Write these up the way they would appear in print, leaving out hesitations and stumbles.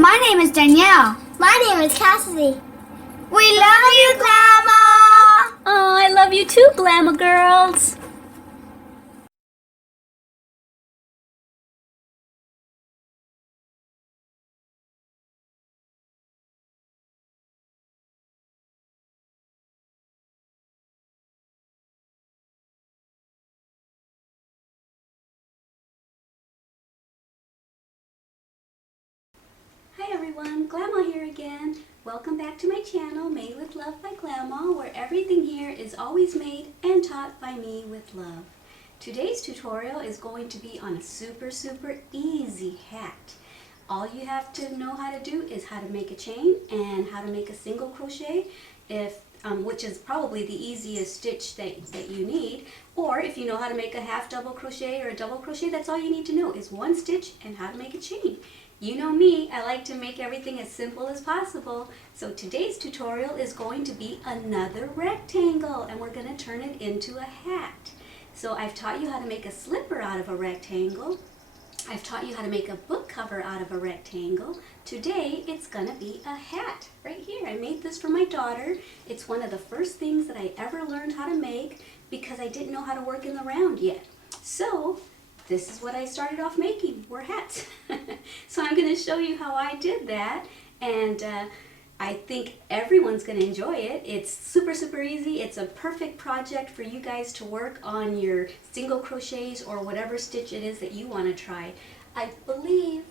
My name is Danielle. My name is Cassidy. We love you, Glama! Oh, I love you too, Glama girls. Hi everyone, Glama here again. Welcome back to my channel, Made with Love by Glama, where everything here is always made and taught by me with love. Today's tutorial is going to be on a super easy hat. All you have to know how to do is how to make a chain and how to make a single crochet, which is probably the easiest stitch that you need. Or if you know how to make a half double crochet or a double crochet, that's all you need to know is one stitch and how to make a chain. You know me, I like to make everything as simple as possible. So today's tutorial is going to be another rectangle, and we're going to turn it into a hat. So I've taught you how to make a slipper out of a rectangle. I've taught you how to make a book cover out of a rectangle. Today it's going to be a hat right here. I made this for my daughter. It's one of the first things that I ever learned how to make because I didn't know how to work in the round yet. So this is what I started off making, were hats. So I'm going to show you how I did that, and I think everyone's going to enjoy it. It's super easy. It's a perfect project for you guys to work on your single crochets or whatever stitch it is that you want to try. I believe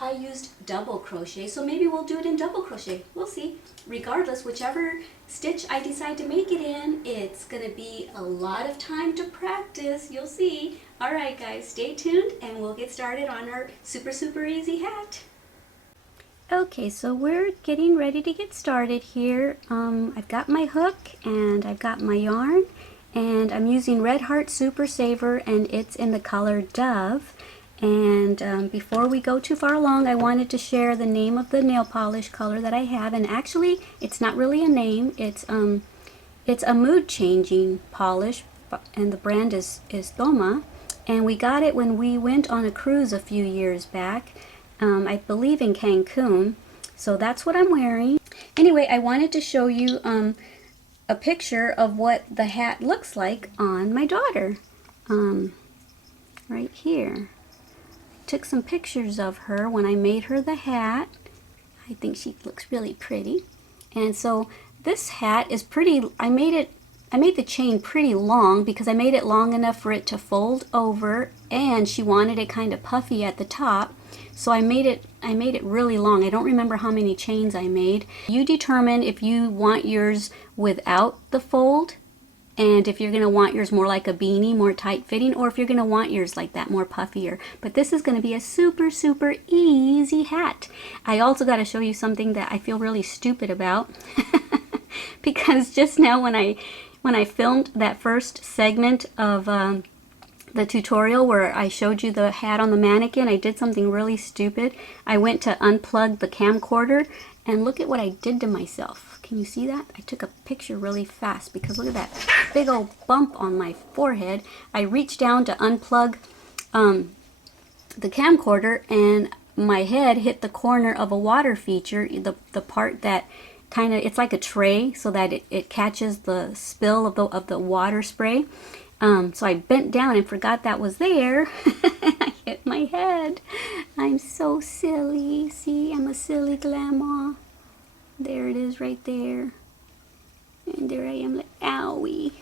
I used double crochet, so maybe we'll do it in double crochet. We'll see. Regardless, whichever stitch I decide to make it in, it's going to be a lot of time to practice. You'll see. Alright guys, stay tuned and we'll get started on our super easy hat. Okay, so we're getting ready to get started here. I've got my hook and I've got my yarn, and I'm using Red Heart Super Saver, and it's in the color Dove. And before we go too far along, I wanted to share the name of the nail polish color that I have. And actually, it's not really a name. It's a mood changing polish, and the brand is Thoma. And we got it when we went on a cruise a few years back, I believe in Cancun. So that's what I'm wearing. Anyway, I wanted to show you a picture of what the hat looks like on my daughter. Right here. Took some pictures of her when I made her the hat. I think she looks really pretty. And so this hat is pretty, I made the chain pretty long because I made it long enough for it to fold over, and she wanted it kind of puffy at the top. So I made it really long. I don't remember how many chains I made. You determine if you want yours without the fold, and if you're going to want yours more like a beanie, more tight fitting, or if you're going to want yours like that, more puffier. But this is going to be a super easy hat. I also got to show you something that I feel really stupid about because just now when I filmed that first segment of the tutorial where I showed you the hat on the mannequin, I did something really stupid. I went to unplug the camcorder, and look at what I did to myself. Can you see that? I took a picture really fast because look at that big old bump on my forehead. I reached down to unplug the camcorder, and my head hit the corner of a water feature, the part that kind of, it's like a tray so that it catches the spill of the water spray. So I bent down and forgot that was there. I hit my head. I'm so silly. See, I'm a silly Glama. There it is right there. And there I am, like, owie.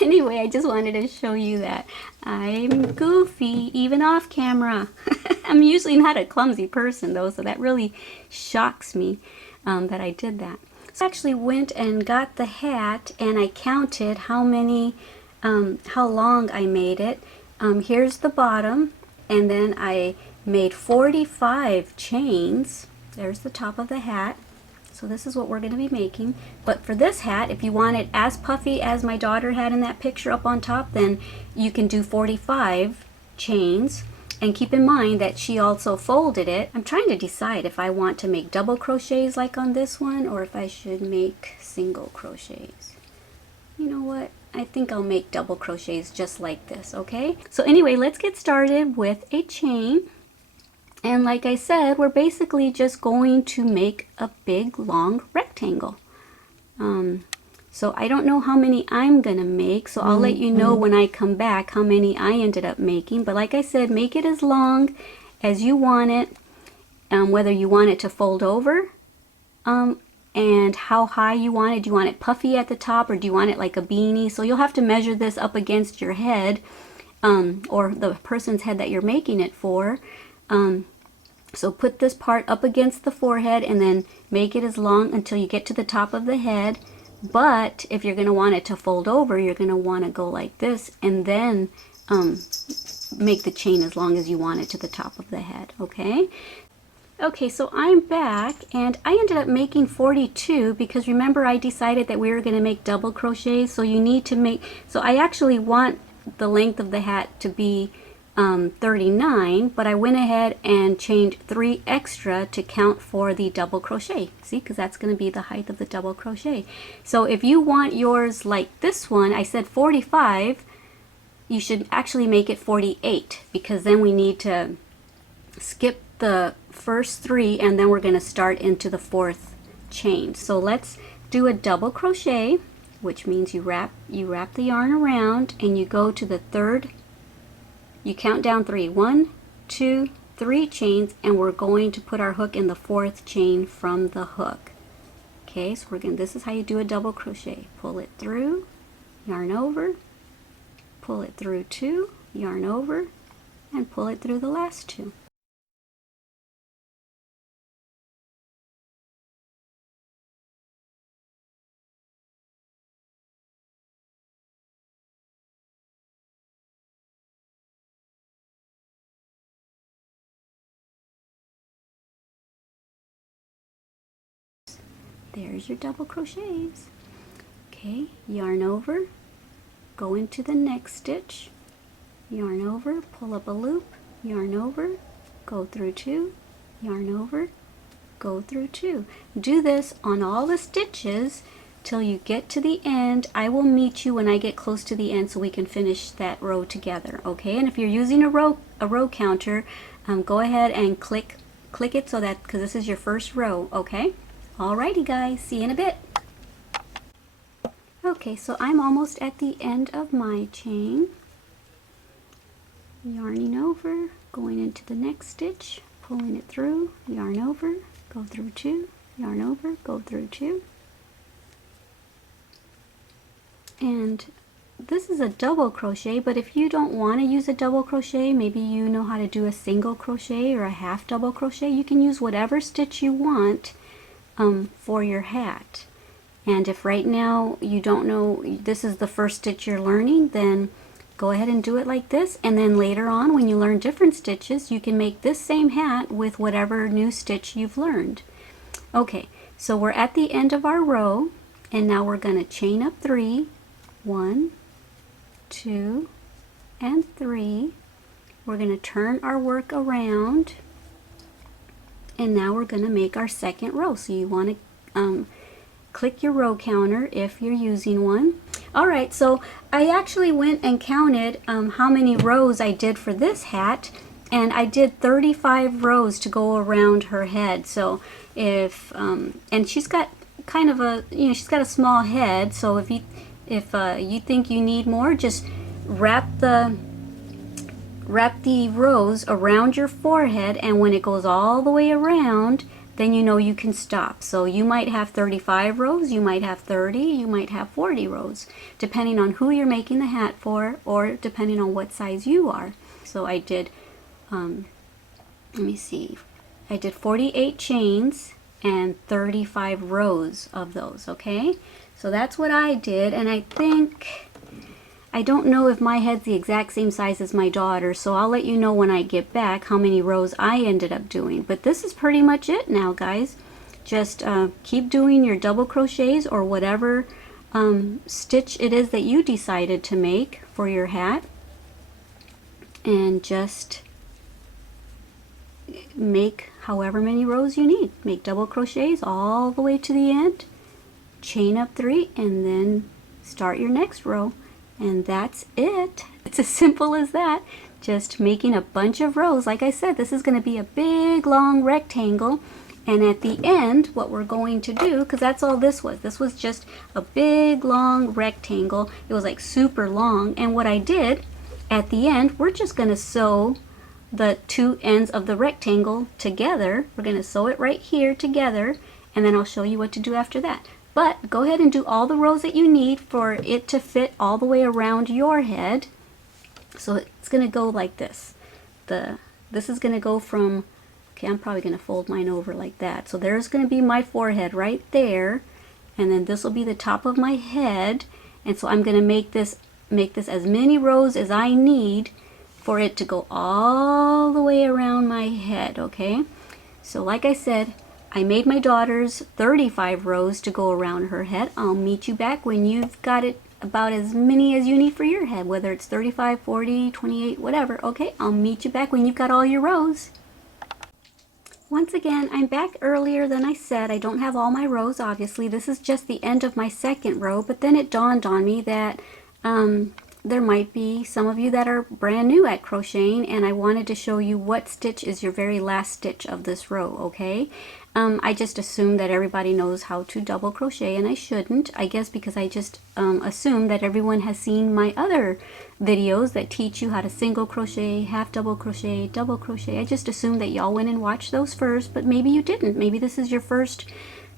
Anyway, I just wanted to show you that I'm goofy, even off camera. I'm usually not a clumsy person though, so that really shocks me that I did that. So I actually went and got the hat, and I counted how long I made it. Here's the bottom, and then I made 45 chains. There's the top of the hat. So this is what we're going to be making. But for this hat, if you want it as puffy as my daughter had in that picture up on top, then you can do 45 chains. And keep in mind that she also folded it. I'm trying to decide if I want to make double crochets like on this one, or if I should make single crochets. You know what? I think I'll make double crochets just like this, okay? So anyway, let's get started with a chain. And like I said, we're basically just going to make a big long rectangle. So I don't know how many I'm gonna make, so I'll let you know when I come back how many I ended up making. But like I said, make it as long as you want it, whether you want it to fold over, and how high you want it. Do you want it puffy at the top, or do you want it like a beanie? So you'll have to measure this up against your head, or the person's head that you're making it for. So put this part up against the forehead and then make it as long until you get to the top of the head. But if you're going to want it to fold over, you're going to want to go like this, and then make the chain as long as you want it to the top of the head, okay? Okay, so I'm back, and I ended up making 42 because remember I decided that we were going to make double crochets, so you need to make, so I actually want the length of the hat to be 39, but I went ahead and chained 3 extra to count for the double crochet. See, because that's going to be the height of the double crochet. So if you want yours like this one, I said 45, you should actually make it 48, because then we need to skip the first 3 and then we're going to start into the 4th chain. So let's do a double crochet, which means you wrap the yarn around and you go to the 3rd. You count down 3, 1, 2, 3 chains, and we're going to put our hook in the 4th chain from the hook. Okay, so this is how you do a double crochet. Pull it through, yarn over, pull it through 2, yarn over, and pull it through the last 2. There's your double crochets. Okay, yarn over, go into the next stitch, yarn over, pull up a loop, yarn over, go through 2, yarn over, go through 2. Do this on all the stitches till you get to the end. I will meet you when I get close to the end so we can finish that row together, okay? And if you're using a row counter, go ahead and click it so that, because this is your first row, okay? Alrighty guys, see you in a bit. Okay, so I'm almost at the end of my chain. Yarning over, going into the next stitch, pulling it through, yarn over, go through 2, yarn over, go through 2. And this is a double crochet, but if you don't want to use a double crochet, maybe you know how to do a single crochet or a half double crochet, you can use whatever stitch you want for your hat. And if right now you don't know, this is the first stitch you're learning, then go ahead and do it like this, and then later on when you learn different stitches, you can make this same hat with whatever new stitch you've learned. Okay, so we're at the end of our row, and now we're going to chain up 3, 1, 2, and 3. We're going to turn our work around, and now we're going to make our second row. So you want to click your row counter if you're using one. Alright, so I actually went and counted how many rows I did for this hat, and I did 35 rows to go around her head. So if and she's got kind of a, she's got a small head, so if you think you need more, just wrap the rows around your forehead, and when it goes all the way around, then you know you can stop. So you might have 35 rows, you might have 30, you might have 40 rows, depending on who you're making the hat for, or depending on what size you are. So I did, let me see, I did 48 chains and 35 rows of those, okay? So that's what I did, and I don't know if my head's the exact same size as my daughter, so I'll let you know when I get back how many rows I ended up doing. But this is pretty much it now, guys. Just keep doing your double crochets or whatever stitch it is that you decided to make for your hat. And just make however many rows you need. Make double crochets all the way to the end. Chain up 3 and then start your next row. And that's it. It's as simple as that. just making a bunch of rows. Like I said, this is going to be a big long rectangle, and at the end what we're going to do, because that's all this was just a big long rectangle. It was like super long, and what I did at the end, we're just going to sew the two ends of the rectangle together. We're going to sew it right here together, and then I'll show you what to do after that. But go ahead and do all the rows that you need for it to fit all the way around your head. So it's going to go like this. This is going to go from, okay, I'm probably going to fold mine over like that. So there's going to be my forehead right there, and then this will be the top of my head. And so I'm going to make this as many rows as I need for it to go all the way around my head, okay? So like I said, I made my daughter's 35 rows to go around her head. I'll meet you back when you've got it about as many as you need for your head, whether it's 35, 40, 28, whatever, okay? I'll meet you back when you've got all your rows. Once again, I'm back earlier than I said. I don't have all my rows, obviously. This is just the end of my second row, but then it dawned on me that there might be some of you that are brand new at crocheting, and I wanted to show you what stitch is your very last stitch of this row, okay? I just assumed that everybody knows how to double crochet, and I shouldn't, I guess, because I just assume that everyone has seen my other videos that teach you how to single crochet, half double crochet, double crochet. I just assumed that y'all went and watched those first, but maybe you didn't. Maybe this is your first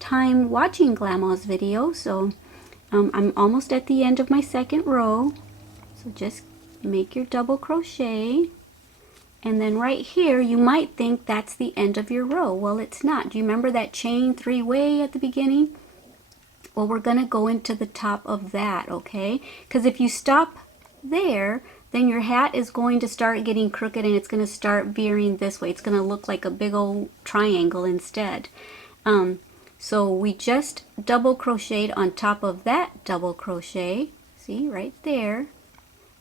time watching Glama's video. So I'm almost at the end of my second row. So just make your double crochet, and then right here you might think that's the end of your row. Well, it's not. Do you remember that chain 3 way at the beginning? Well, we're going to go into the top of that, okay? Because if you stop there, then your hat is going to start getting crooked and it's going to start veering this way. It's going to look like a big old triangle instead. So we just double crocheted on top of that double crochet. See, right there.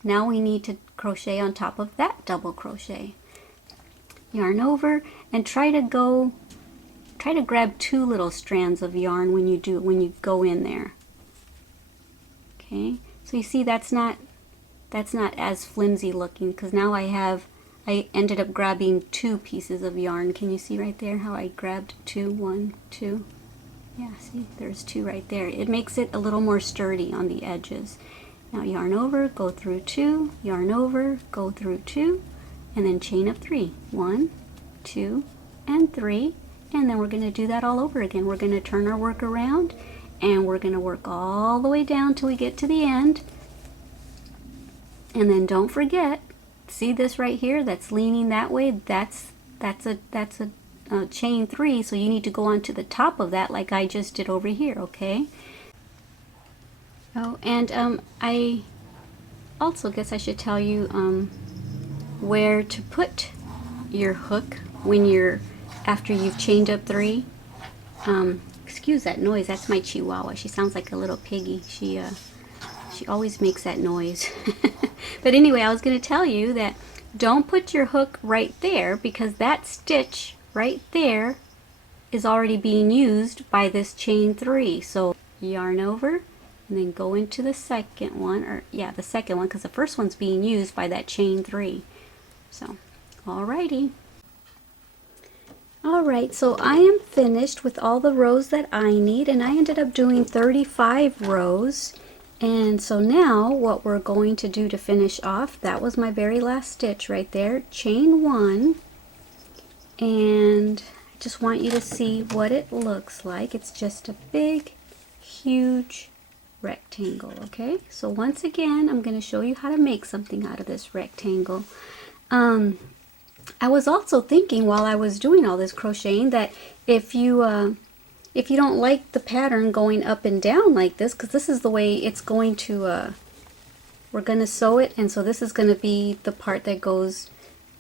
Now we need to crochet on top of that double crochet. Yarn over and try to grab 2 little strands of yarn when you go in there. Okay, so you see that's not as flimsy looking, because now I ended up grabbing 2 pieces of yarn. Can you see right there how I grabbed 2? 1, 2. Yeah, see, there's 2 right there. It makes it a little more sturdy on the edges. Now yarn over, go through 2, yarn over, go through 2, and then chain up 3. 1, 2, and 3, and then we're going to do that all over again. We're going to turn our work around, and we're going to work all the way down till we get to the end. And then don't forget, see this right here that's leaning that way? That's a chain 3, so you need to go on to the top of that like I just did over here, okay? Oh, and I also guess I should tell you where to put your hook when after you've chained up 3. Excuse that noise, that's my Chihuahua. She sounds like a little piggy. She always makes that noise. But anyway, I was going to tell you that don't put your hook right there, because that stitch right there is already being used by this chain 3. So yarn over and then go into the second one, or yeah, the second one, because the first one's being used by that chain 3. So alrighty. Alright, so I am finished with all the rows that I need, and I ended up doing 35 rows. And so now what we're going to do to finish off, that was my very last stitch right there, chain 1, and I just want you to see what it looks like. It's just a big, huge rectangle, okay? So once again, I'm going to show you how to make something out of this rectangle. I was also thinking while I was doing all this crocheting that if you don't like the pattern going up and down like this, because this is the way it's going to, we're going to sew it, and so this is going to be the part that goes,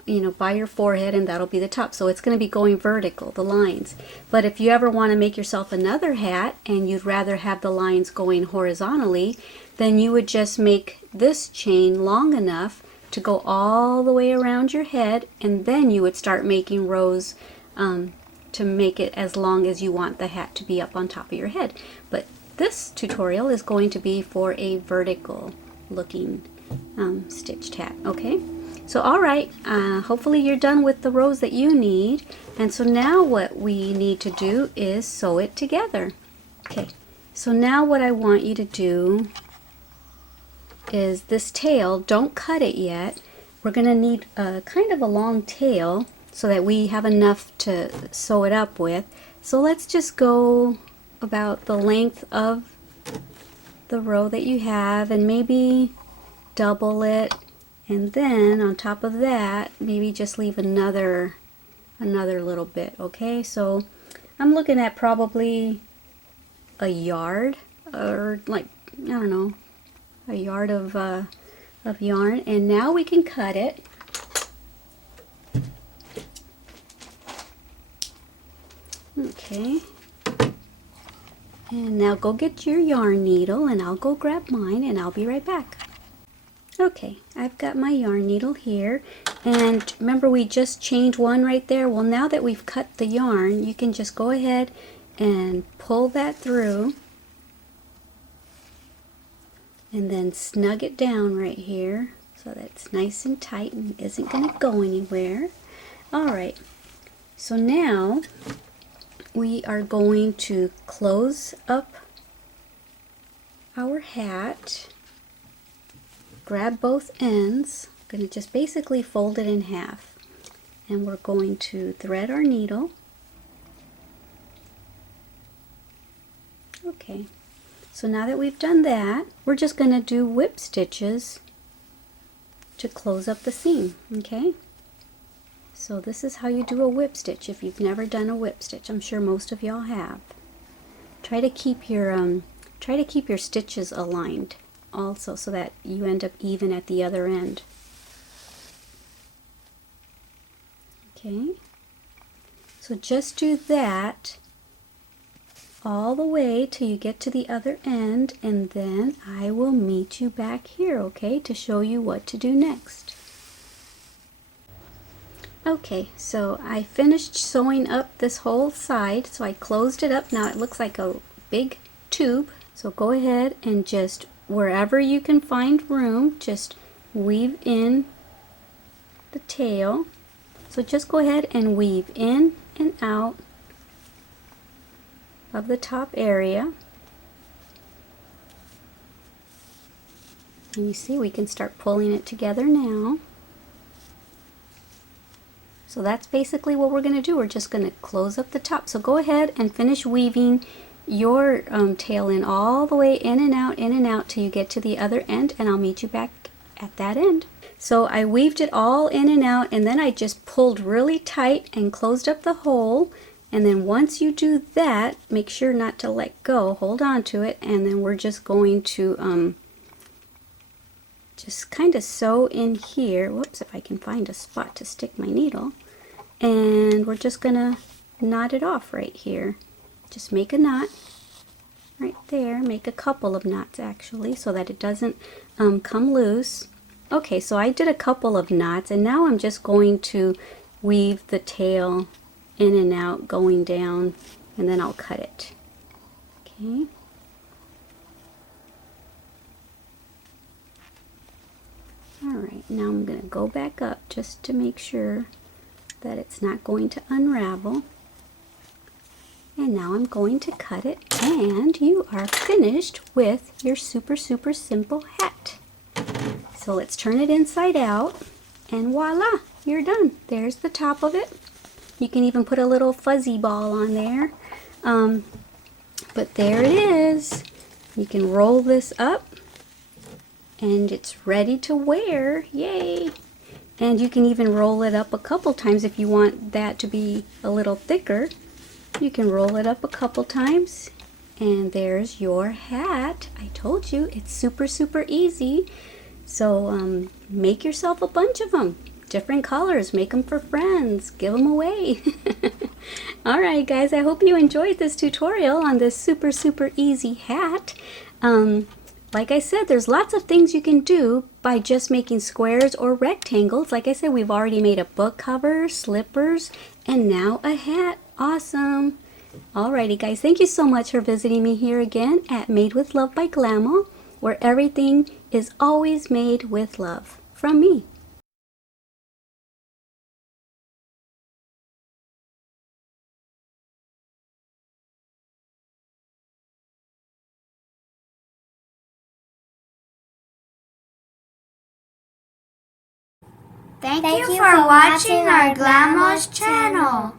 you know, by your forehead, and that'll be the top. So it's going to be going vertical, the lines. But if you ever want to make yourself another hat and you'd rather have the lines going horizontally, then you would just make this chain long enough to go all the way around your head, and then you would start making rows to make it as long as you want the hat to be up on top of your head. But this tutorial is going to be for a vertical looking stitched hat. Okay, so alright, hopefully you're done with the rows that you need, and so now what we need to do is sew it together. Okay, so now what I want you to do is this tail, don't cut it yet. We're going to need a kind of a long tail so that we have enough to sew it up with. So let's just go about the length of the row that you have and maybe double it, and then on top of that maybe just leave another little bit. Okay, so I'm looking at probably a yard, or like, I don't know, a yard of yarn, and now we can cut it. Okay, and now go get your yarn needle and I'll go grab mine and I'll be right back. Okay, I've got my yarn needle here, and remember we just chained one right there. Well, now that we've cut the yarn, you can just go ahead and pull that through and then snug it down right here so that it's nice and tight and isn't going to go anywhere. Alright, so now we are going to close up our hat, grab both ends. I'm going to just basically fold it in half, and we're going to thread our needle. Okay, so now that we've done that, we're just going to do whip stitches to close up the seam. Okay, so this is how you do a whip stitch if you've never done a whip stitch. I'm sure most of y'all have. Try to keep your stitches aligned also so that you end up even at the other end. Okay, so just do that all the way till you get to the other end, and then I will meet you back here, okay, to show you what to do next. Okay, so I finished sewing up this whole side, so I closed it up. Now it looks like a big tube, so go ahead and just wherever you can find room, just weave in the tail. So just go ahead and weave in and out of the top area. And you see we can start pulling it together now. So that's basically what we're going to do. We're just going to close up the top. So go ahead and finish weaving your tail in all the way in and out till you get to the other end, and I'll meet you back at that end. So I weaved it all in and out, and then I just pulled really tight and closed up the hole. And then once you do that, make sure not to let go, hold on to it, and then we're just going to just kind of sew in here. Whoops, if I can find a spot to stick my needle. And we're just gonna knot it off right here. Just make a knot right there, make a couple of knots actually, so that it doesn't come loose. Okay, so I did a couple of knots, and now I'm just going to weave the tail in and out, going down, and then I'll cut it. Okay. Alright, now I'm going to go back up just to make sure that it's not going to unravel. And now I'm going to cut it, and you are finished with your super simple hat. So let's turn it inside out, and voila, you're done. There's the top of it. You can even put a little fuzzy ball on there. But there it is. You can roll this up, and it's ready to wear. Yay! And you can even roll it up a couple times if you want that to be a little thicker. You can roll it up a couple times, and there's your hat. I told you, it's super easy. So make yourself a bunch of them. Different colors, make them for friends, give them away. Alright guys, I hope you enjoyed this tutorial on this super easy hat. Like I said, there's lots of things you can do by just making squares or rectangles. Like I said, we've already made a book cover, slippers, and now a hat. Awesome! Alrighty guys, thank you so much for visiting me here again at Made with Love by Glama, where everything is always made with love from me. Thank you for watching our glamorous channel.